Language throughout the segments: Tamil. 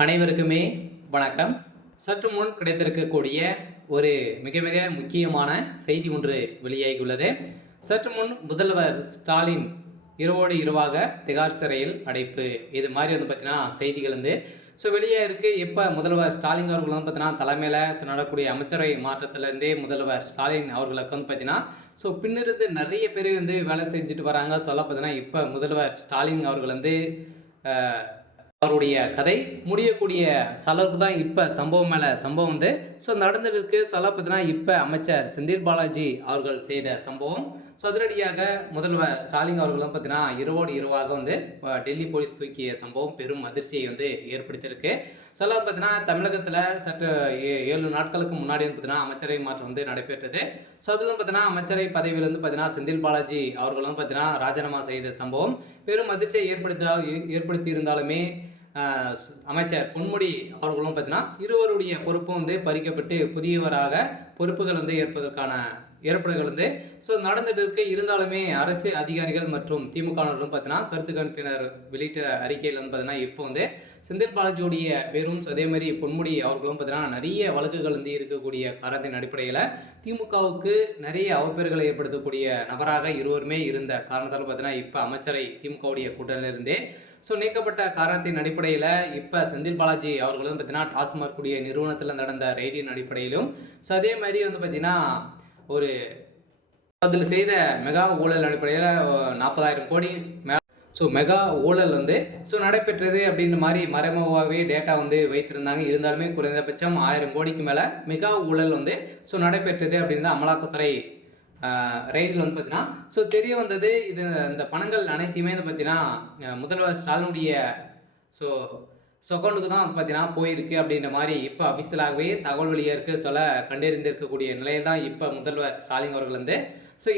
அனைவருக்குமே வணக்கம். சற்று முன் கிடைத்திருக்கக்கூடிய ஒரு மிக மிக முக்கியமான செய்தி ஒன்று வெளியாகியுள்ளது. சற்று முன் முதல்வர் ஸ்டாலின் இரவோடு இரவாக திகார் சிறையில் அடைப்பு, இது மாதிரி பார்த்தீங்கன்னா செய்திகள் வெளியே இருக்குது. இப்போ முதல்வர் ஸ்டாலின் அவர்கள் பார்த்தீங்கன்னா தலைமையில் நடக்கக்கூடிய அமைச்சரவை மாற்றத்திலேருந்தே முதல்வர் ஸ்டாலின் அவர்களுக்கு பார்த்தீங்கன்னா பின்னிருந்து நிறைய பேர் வேலை செஞ்சுட்டு வராங்க. பார்த்தீங்கன்னா இப்போ முதல்வர் ஸ்டாலின் அவர்கள் அவருடைய கதை முடியக்கூடிய அளவுக்கு தான் இப்போ சம்பவம் மேலே சம்பவம் நடந்துட்டு இருக்கு. பார்த்தீங்கன்னா இப்போ அமைச்சர் செந்தில் பாலாஜி அவர்கள் செய்த சம்பவம் அதிரடியாக முதல்வர் ஸ்டாலின் அவர்களும் பார்த்தீங்கன்னா இரவோடு இரவாக டெல்லி போலீஸ் தூக்கிய சம்பவம் பெரும் அதிர்ச்சியை ஏற்படுத்தியிருக்கு. பார்த்தீங்கன்னா தமிழகத்தில் சற்று 7 நாட்களுக்கு முன்னாடி பார்த்தீங்கன்னா அமைச்சரவை மாற்றம் நடைபெற்றது. அதிலும் பார்த்தீங்கன்னா அமைச்சரவை பதவியிலிருந்து பார்த்தீங்கன்னா செந்தில் பாலாஜி அவர்களும் பார்த்தீங்கன்னா ராஜினாமா செய்த சம்பவம் பெரும் அதிர்ச்சியை ஏற்படுத்தி இருந்தாலுமே அமைச்சர் பொன்முடி அவர்களும் பார்த்தீங்கன்னா இருவருடைய பொறுப்பும் பறிக்கப்பட்டு புதியவராக பொறுப்புகள் ஏற்பதற்கான ஏற்பாடுகள் நடந்துட்டு இருக்கு. இருந்தாலுமே அரசு அதிகாரிகள் மற்றும் திமுகவினரும் பார்த்தீங்கன்னா கருத்து கணிப்பினர் வெளியிட்ட அறிக்கையில் பார்த்தீங்கன்னா இப்போ செந்தில் பாலாஜியுடைய பேரும் அதே மாதிரி பொன்முடி அவர்களும் பார்த்தீங்கன்னா நிறைய வழக்குகள் இருக்கக்கூடிய காரணத்தின் அடிப்படையில் திமுகவுக்கு நிறைய அவப்பெயர்களை ஏற்படுத்தக்கூடிய நபராக இருவருமே இருந்த காரணத்தால் பார்த்தீங்கன்னா இப்போ அமைச்சரை திமுகவுடைய கூட்டணியிலிருந்தே நீக்கப்பட்ட காரணத்தின் அடிப்படையில் இப்போ செந்தில் பாலாஜி அவர்களும் பார்த்தீங்கன்னா டாஸ்மாக் கூடிய நிறுவனத்தில் நடந்த ரெய்டின் அடிப்படையிலும் அதே மாதிரி பார்த்தீங்கன்னா ஒரு அதில் செய்த மெகா ஊழல் அடிப்படையில் 40,000 கோடி மெகா ஊழல் நடைபெற்றது அப்படின்ற மாதிரி மறைமுகமாகவே டேட்டா வைத்திருந்தாங்க. இருந்தாலுமே குறைந்தபட்சம் 1000 கோடிக்கு மேலே மெகா ஊழல் நடைபெற்றது அப்படின்னு அமலாக்கத்துறை ரைடில் பார்த்தீங்கன்னா தெரிய வந்தது. இது இந்த பணங்கள் அனைத்தையுமே பார்த்தீங்கன்னா முதல்வர் ஸ்டாலினுடைய அக்கௌண்ட்டுக்கு தான் பார்த்தீங்கன்னா போயிருக்கு அப்படின்ற மாதிரி இப்போ அஃபிஷியலாகவே தகவல் வெளியே இருக்க கண்டறிந்திருக்கக்கூடிய நிலையில் தான் இப்போ முதல்வர் ஸ்டாலின் அவர்கள்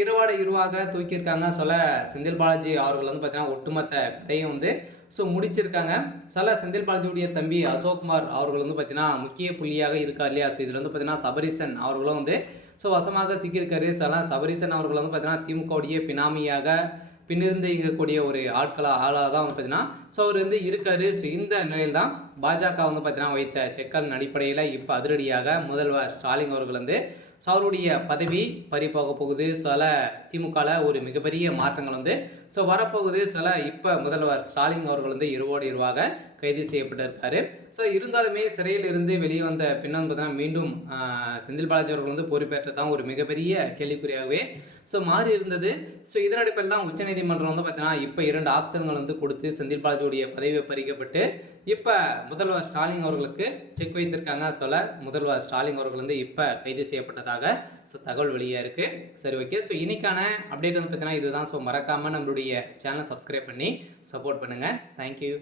இரவோட இரவாக தூக்கியிருக்காங்க. செந்தில் பாலாஜி அவர்கள் பார்த்தீங்கன்னா ஒட்டுமொத்த கதையும் முடிச்சிருக்காங்க. செந்தில் பாலாஜியுடைய தம்பி அசோக்குமார் அவர்கள் பார்த்தீங்கன்னா முக்கிய புள்ளியாக இருக்கார் இல்லையா. இதில் பார்த்தீங்கன்னா சபரீசன் அவர்களும் வசமாக சிக்கியிருக்காரு. சபரீசன் அவர்கள் பார்த்தீங்கன்னா திமுகவுடைய பினாமியாக பின்னிருந்து இயங்கக்கூடிய ஒரு ஆளாக தான் பார்த்தீங்கன்னா அவர் இருக்காரு. இந்த நிலையில் தான் பாஜக பார்த்தீங்கன்னா வைத்த செக்கல் அடிப்படையில் இப்போ அதிரடியாக முதல்வர் ஸ்டாலின் அவர்கள் அவருடைய பதவி பறிபோக போகுது. திமுகவில் ஒரு மிகப்பெரிய மாற்றங்கள் வரப்போகுது. இப்போ முதல்வர் ஸ்டாலின் அவர்கள் இரவோடு இரவாக கைது செய்யப்பட்டிருக்காரு. இருந்தாலுமே சிறையில் இருந்து வெளியே வந்த பின்னர் பார்த்தீங்கன்னா மீண்டும் செந்தில் பாலாஜி அவர்கள் பொறுப்பேற்ற தான் ஒரு மிகப்பெரிய கேள்விக்குறியாகவே மாறி இருந்தது. இதன் அடிப்படையில் தான் உச்சநீதிமன்றம் பார்த்தீங்கன்னா இப்போ 2 ஆப்ஷன்கள் கொடுத்து செந்தில் பாலாஜியுடைய பதவி பறிக்கப்பட்டு இப்போ முதல்வர் ஸ்டாலின் அவர்களுக்கு செக் வைத்திருக்காங்க. முதல்வர் ஸ்டாலின் அவர்கள் இப்போ கைது செய்யப்பட்டதாக தகவல் வெளியாக இருக்குது. ஓகே. இன்னைக்கான அப்டேட் பார்த்தீங்கன்னா இதுதான். மறக்காமல் நம்மளுடைய சேனலை சப்ஸ்கிரைப் பண்ணி சப்போர்ட் பண்ணுங்கள். தேங்க்யூ.